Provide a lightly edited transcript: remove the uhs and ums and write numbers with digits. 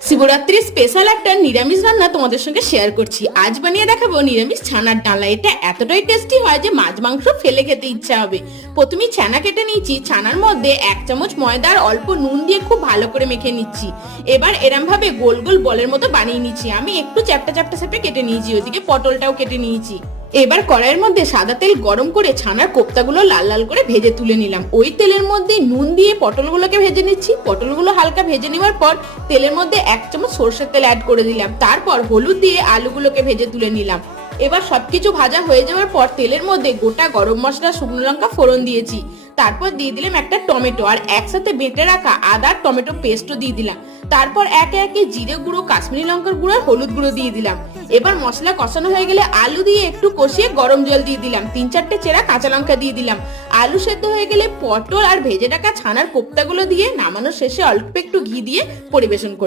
শিবরাত্রির স্পেশাল একটা নিরামিষ রান্না তোমাদের সঙ্গে শেয়ার করছি। আজ বানিয়ে দেখাবো নিরামিষ ছানার ডালা। এটা এতটাই টেস্টি হয় যে মাছ মাংস ফেলে খেতে ইচ্ছা হবে। প্রথমে ছানা কেটে নিয়েছি, ছানার মধ্যে 1 চামচ ময়দা আর অল্প নুন দিয়ে খুব ভালো করে মেখে নিচ্ছি। এবার এরম ভাবে গোল গোল বলের মতো বানিয়ে নিচ্ছি। আমি একটু চ্যাপটা চ্যাপটা শেপে কেটে নিয়েছি, ওইদিকে পটলটাও কেটে নিয়েছি। এবার কড়াইয়ের মধ্যে সাদা তেল গরম করে ছানার কোপ্তাগুলো লাল লাল করে ভেজে তুলে নিলাম। ওই তেলের মধ্যে নুন দিয়ে পটলগুলোকে ভেজে নিচ্ছি। পটলগুলো হালকা ভেজে নেওয়ার পর তেলের মধ্যে 1 চামচ সরষের তেল অ্যাড করে দিলাম। তারপর হলুদ দিয়ে আলুগুলোকে ভেজে তুলে নিলাম। এবার সবকিছু ভাজা হয়ে যাওয়ার পর তেলের মধ্যে গোটা গরম মশলা, শুকনো লঙ্কা ফোড়ন দিয়েছি। তারপর দিয়ে দিলাম একটা টমেটো আর একসাথে বেটে রাখা আদা টমেটো পেস্টও দিয়ে দিলাম। তারপর একে একে জিরে গুঁড়ো, কাশ্মীরি লঙ্কার গুঁড়ো আর হলুদ গুঁড়ো দিয়ে দিলাম। এবার মশলা কষানো হয়ে গেলে আলু দিয়ে একটু কষিয়ে গরম জল দিয়ে দিলাম। 3-4টে চেরা কাঁচা লঙ্কা দিয়ে দিলাম। আলু সেদ্ধ হয়ে গেলে পটল আর ভেজে রাখা ছানার কোপ্তাগুলো দিয়ে নামানোর শেষে অল্প একটু ঘি দিয়ে পরিবেশন করলাম।